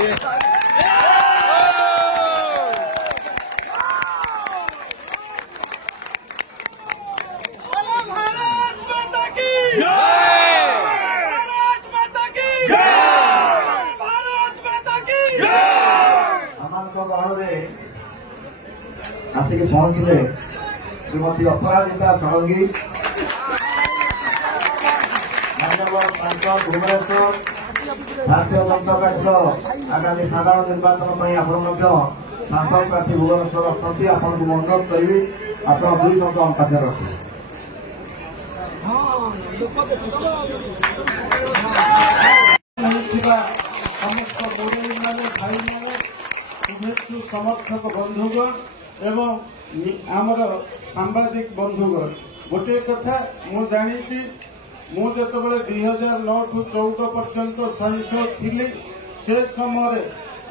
आसिक पहुंचले श्रीमती अपराजिता षडंगी माननीय सांसद भुवनेश्वर भारतीय जनता पार्टी आगामी साधारण निर्वाचन सांसद प्रार्थी भुवनेश्वर अच्छा आपको अनुरोध करी आप दुई शब्द हम पाखे रखिए। समस्त मोदी मैंने भाई मैंने शुभेच्छु समर्थक बंधुगण एवं आमर सांबादिक बंधुगण गोटे कथा मु जानी मुझे 2009 ठू 14 पर्यंत सांसद थी से समय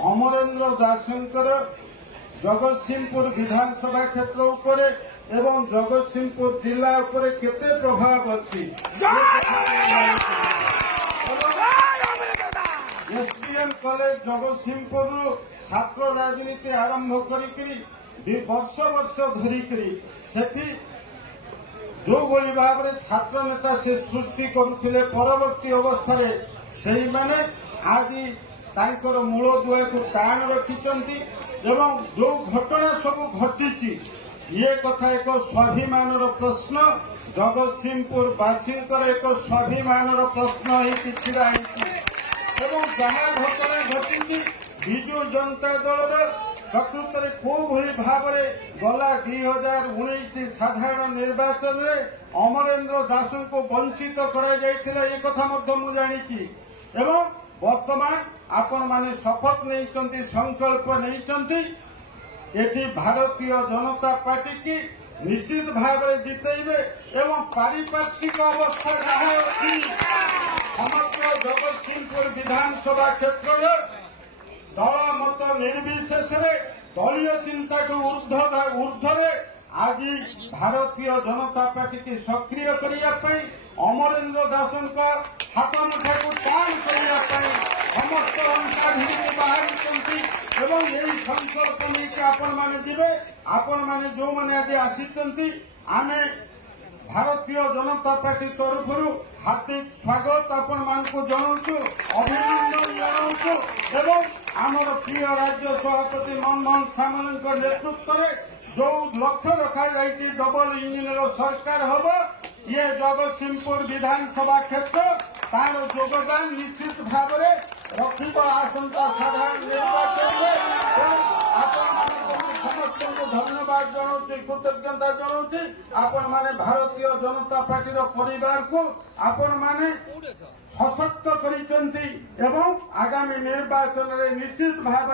अमरेंद्र दासंकर जगतसिंहपुर विधानसभा क्षेत्र उपरे एवं जगतसिंहपुर जिला उपरे केते प्रभाव अच्छी एसडीएम कॉलेज जगतसिंहपुर छात्र राजनीति आरंभ करी वर्ष वर्ष धरिकी सेठी जो भली भाव में छात्र नेता से सृष्टि करुले परवर्ती अवस्था से मैंने आज तांकर मूल दुआ को टाण रखिंट एवं जो घटना सब घटी ये कथा एक स्वाभिमान प्रश्न जगतसिंहपुर वासी एक स्वाभिमान प्रश्न ही छिड़ा एवं जहाँ घटना घटी विजु जनता दल प्रकृत में कौ भली भाव गला 2019 साधारण निर्वाचन में अमरेंद्र दास को वंचित करा कथा जानी एवं वर्तमान आपण माने शपथ नहीं संकल्प नहीं भारतीय जनता पार्टी की निश्चित भाव में जितेबे एवं पारिपार्श्विक अवस्था जहाँ अच्छी समग्र जगतसिंहपुर विधानसभा क्षेत्र में दल मत निर्विशेष दलीय चिंता को ऊर्ध्वे आज भारतीय जनता पार्टी की सक्रिय करने अमरेंद्र दास हाथ मुठा को टाण करने समस्त अंका भिड़ी बाहर एवं यही संकल्प नहीं आपण मैंने जो मैंने आज आसी आम भारतीय जनता पार्टी तरफ हार्दिक स्वागत आपण मान को जनाऊँ अभिनंदन जनाऊँ एवं आमर प्रिय राज्य सभापति मनमोहन सामल नेतृत्व में जो लक्ष्य रखा डबल इंजिन सरकार हम ये जगतसिंहपुर विधानसभा क्षेत्र तार योगदान निश्चित भाव में रखा आसंता साधारण निर्वाचन में समस्त को धन्यवाद जनाऊँ कृतज्ञता जनाऊँ आपण माने भारतीय जनता पार्टी परिवार को आपण माने सशक्त करिसेंती एवं आगामी निर्वाचन में निश्चित भाव